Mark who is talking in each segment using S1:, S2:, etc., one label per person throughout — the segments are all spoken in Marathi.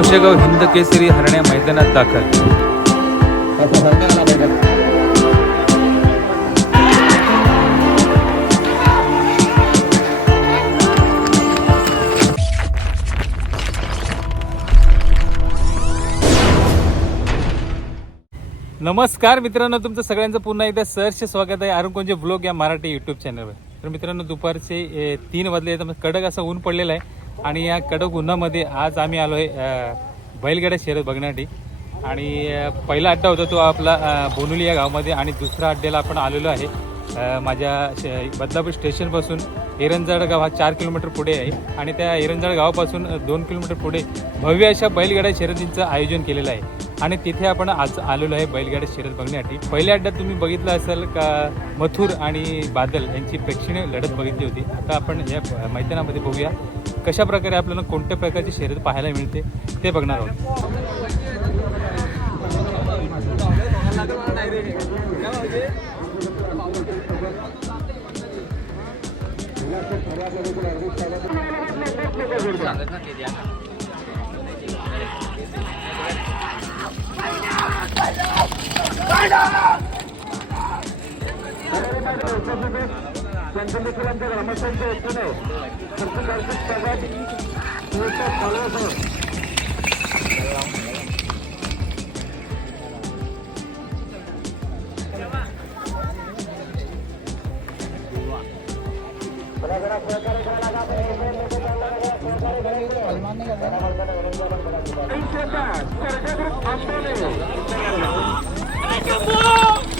S1: कुशेगाव हिंद केसरी हरण्या मैदानात दाखल. नमस्कार मित्रांनो तुमचं सगळ्यांचं पुन्हा एकदा सहर्ष स्वागत आहे अरुण कोणचे ब्लॉग या मराठी यूट्यूब चॅनलवर तर मित्रांनो दुपारचे तीन वाजले तर कडक असं ऊन पडलेलं आहे. आणि या कडक उन्हामध्ये आज आम्ही आलो आहे बैलगाड्या शहरात बघण्यासाठी. आणि पहिला अड्डा होता तो आपला बोनुली या गावामध्ये आणि दुसऱ्या अड्ड्याला आपण आलेलो आहे. माझ्या श- बदलापूर स्टेशनपासून एरंजाड गाव हा चार किलोमीटर पुढे आहे. आणि त्या एरंजाड गावापासून दोन किलोमीटर पुढे भव्य अशा बैलगाड्या शर्यतींचं आयोजन केलेलं आहे. आणि तिथे आपण आज आलेलो आहे बैलगाड्या शर्यत बघण्यासाठी. पहिल्या अड्ड्यात तुम्ही बघितलं असेल का मथुर आणि बादल यांची प्रेक्षणीय लढत बघितली होती. आता आपण या मैदानामध्ये बघूया. कशा प्रकारे आपल्याला कोणत्या प्रकारची शर्यत पाहायला मिळते ते बघणार आहोत. संघटक रमसंघ वतीने पत्रकारिता स्पर्धा चालू असं Thank you.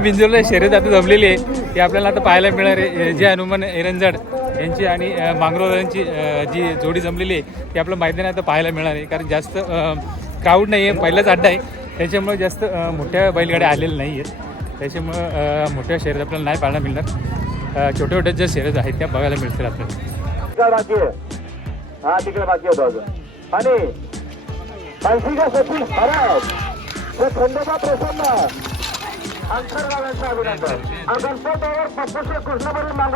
S1: बिंजोरला शर्यत आता जमलेली आहे. ती आपल्याला आता पाहायला मिळणार आहे. जे हनुमान एरंजड यांची आणि मांगरोळांची यांची जी जोडी जमलेली आहे ती आपल्या मैदानात आता पाहायला मिळणार आहे. कारण जास्त क्राऊड नाही आहे पहिलाच अड्डा आहे. त्याच्यामुळे जास्त मोठ्या बैलगाड्या आलेल्या नाही आहेत त्याच्यामुळं मोठ्या शर्यत आपल्याला नाही पाहायला मिळणार. छोट्या छोट्या ज्या शर्यत आहेत त्या बघायला मिळतील आपल्याला.
S2: अंतर्गावांचं अभिनंदन. आणि गणपतीवर पप्पूचे कृष्णपरी मांग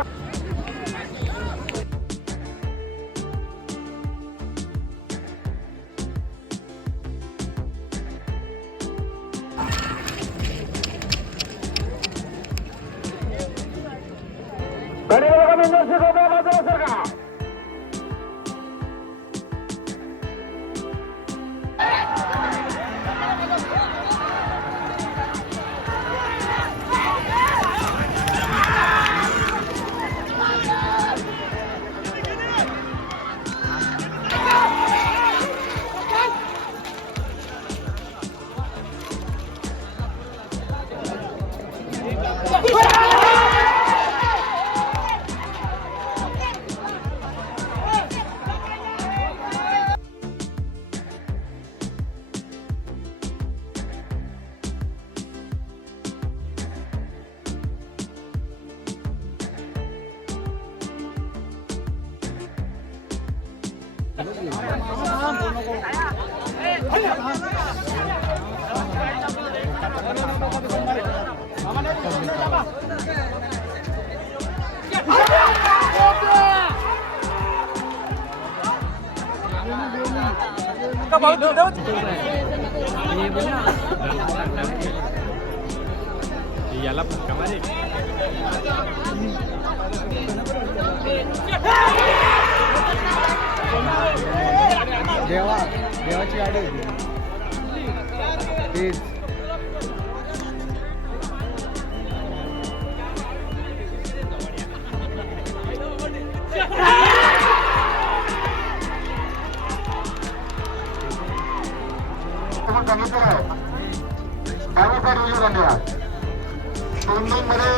S1: याला फटका मारे
S3: देवा देवाची गाडी होती तेच
S2: त्यानुसार देवा देवाची गाडी होती मध्ये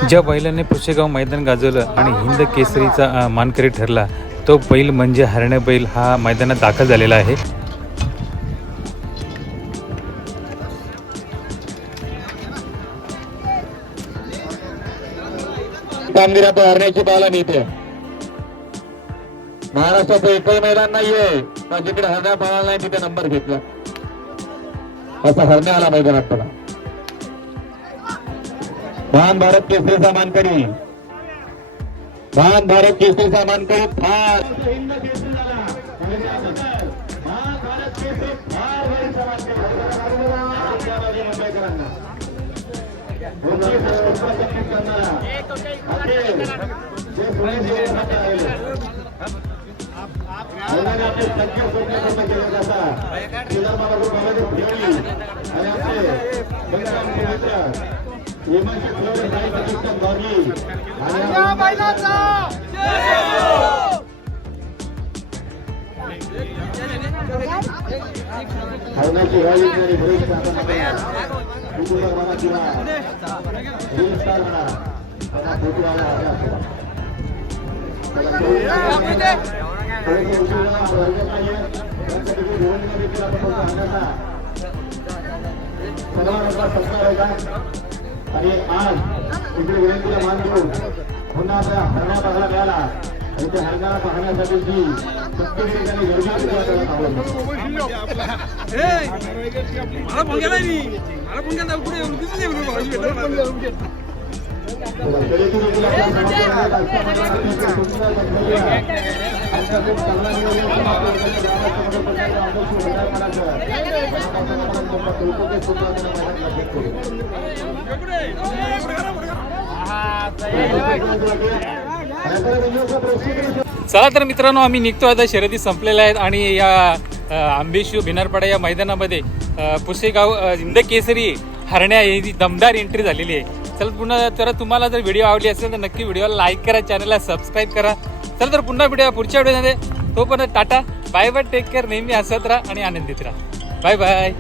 S1: ज्या बैलाने पुशेगाव मैदान गाजवलं आणि हिंद केसरीचा मानकरी ठरला तो बैल म्हणजे हरण्या बैल हा मैदानात दाखल झालेला आहे.
S2: कामगिरी आपण हरण्याची पाहायला मिळते. महाराष्ट्राचं एकही मैदान नाहीये. का जिकडे हरण्या पाहायला नाही तिथे नंबर घेतला. असा हरण्या आला मैदानात बघा महान भारत केसरीचा मानकरी महान भारत केसरीचा मानकरी फार हरण्याची गाडी जरी भविष्य आता आपला सत्कार आहे का? आणि आज इकडे विनंतीला मान देऊन पुन्हा आपल्या हरण्या बघायला मिळाला. आणि त्या हरण्याला पाहण्यासाठी जी प्रत्येक ठिकाणी गर्दी त्याला थांबवलं.
S1: चला तर मित्रांनो आम्ही निघतो. आता शर्यती संपलेल्या आहेत आणि या अ, आंबेशिव भिनारपाडा या मैदानामध्ये पुसेगाव अ, हिंद केसरी हरण्या ही दमदार एंट्री झालेली आहे. चल पुन्हा तर तुम्हाला जर व्हिडिओ आवडली असेल तर नक्की व्हिडिओला लाईक करा चॅनलला सबस्क्राईब करा. चल तर पुन्हा व्हिडिओ पुढच्या व्हिडिओमध्ये तोपर्यंत tata. Bye bye take care नेहमी हसत राहा आणि आनंदित राहा. Bye bye